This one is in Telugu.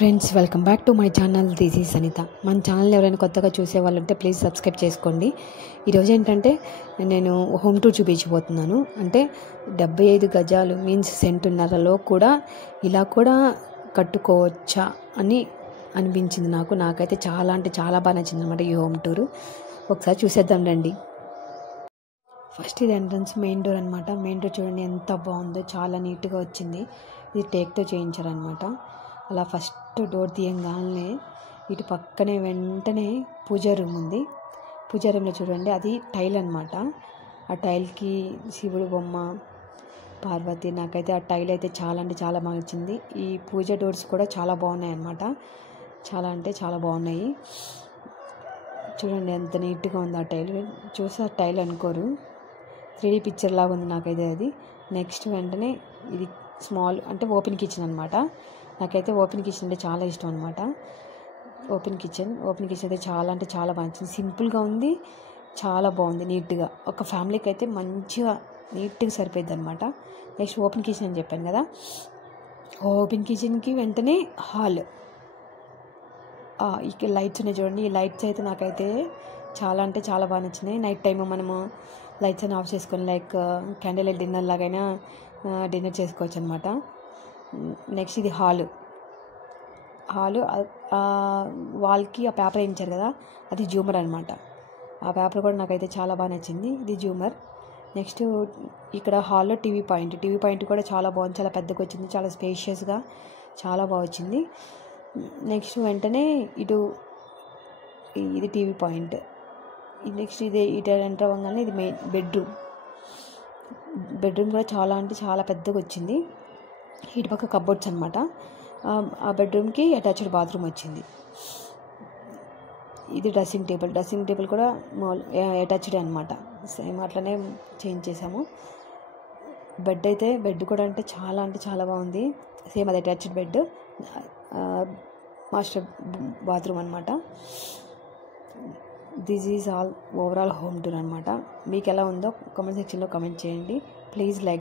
Friends, welcome back to my channel. This is Anitha. మన ఛానల్ ఎవరైనా కొత్తగా చూసే వాళ్ళు ఉంటే ప్లీజ్ సబ్స్క్రైబ్ చేసుకోండి. ఈరోజు ఏంటంటే నేను హోమ్ టూర్ చూపించబోతున్నాను. అంటే 75 గజాలు మీన్స్ సెంటున్నరలో కూడా ఇలా కూడా కట్టుకోవచ్చా అని అనిపించింది నాకైతే చాలా అంటే చాలా బాగా నచ్చింది అనమాట ఈ హోమ్ టూరు. ఒకసారి చూసేద్దాం రండి. ఫస్ట్ ఇది ఎంట్రన్స్ మెయిన్ డోర్ అనమాట. మెయిన్ డోర్ చూడండి ఎంత బాగుందో, చాలా నీట్గా వచ్చింది. ఇది టేక్తో చేయించారనమాట. అలా ఫస్ట్ డోర్ తీయంగానే ఇటు పక్కనే వెంటనే పూజా రూమ్ ఉంది. పూజా రూమ్లో చూడండి అది టైల్ అనమాట. ఆ టైల్కి శివుడు బొమ్మ, పార్వతి. నాకైతే ఆ టైల్ అయితే చాలా అంటే చాలా బాగా నచ్చింది. ఈ పూజ డోర్స్ కూడా చాలా బాగున్నాయి అనమాట. చాలా అంటే చాలా బాగున్నాయి. చూడండి ఎంత నీట్గా ఉంది ఆ టైల్. చూసి ఆ టైల్ అనుకోరు, 3D పిక్చర్ లాగా ఉంది నాకైతే అది. నెక్స్ట్ వెంటనే ఇది స్మాల్ అంటే ఓపెన్ కిచెన్ అనమాట. నాకైతే ఓపెన్ కిచెన్ అంటే చాలా ఇష్టం అనమాట. ఓపెన్ కిచెన్ అయితే చాలా అంటే చాలా బాగా నచ్చింది. సింపుల్గా ఉంది, చాలా బాగుంది, నీట్గా. ఒక ఫ్యామిలీకి అయితే మంచిగా నీట్గా సరిపోద్ది అనమాట. నెక్స్ట్ ఓపెన్ కిచెన్ అని చెప్పాను కదా, ఓపెన్ కిచెన్కి వెంటనే హాల్. ఇక్కడ లైట్స్ ఉన్నాయి చూడండి. ఈ లైట్స్ అయితే నాకైతే చాలా అంటే చాలా బాగా నచ్చినాయి. నైట్ టైం మనము లైట్స్ అని ఆఫ్ చేసుకొని లైక్ క్యాండిల్ లైట్ డిన్నర్ లాగైనా డిన్నర్ చేసుకోవచ్చు అనమాట. నెక్స్ట్ ఇది హాలు. వాల్కి ఆ పేపర్ వేయించారు కదా, అది జూమర్ అనమాట. ఆ పేపర్ కూడా నాకైతే చాలా బాగా నచ్చింది. ఇది జూమర్. నెక్స్ట్ ఇక్కడ హాల్లో టీవీ పాయింట్ కూడా చాలా బాగుంది, చాలా పెద్దగా వచ్చింది, చాలా స్పేషియస్గా చాలా బాగా వచ్చింది. నెక్స్ట్ వెంటనే ఇది టీవీ పాయింట్. నెక్స్ట్ ఇటు ఎంటర్ అవ్వగానే ఇది మెయిన్ బెడ్రూమ్ కూడా చాలా అంటే చాలా పెద్దగా వచ్చింది. ఇటు పక్క కబోర్డ్స్ అనమాట. ఆ బెడ్రూమ్కి అటాచ్డ్ బాత్రూమ్ వచ్చింది. ఇది డ్రెస్సింగ్ టేబుల్ కూడా అటాచ్డ్ అనమాట. సేమ్ అట్లనే చేంజ్ చేసాము. బెడ్ కూడా అంటే చాలా బాగుంది. సేమ్ అది అటాచ్డ్ బెడ్, మాస్టర్ బాత్రూమ్ అనమాట. This is all overall home tour అనమాట. మీకు ఎలా ఉందో కామెంట్ సెక్షన్లో కామెంట్ చేయండి. Please like.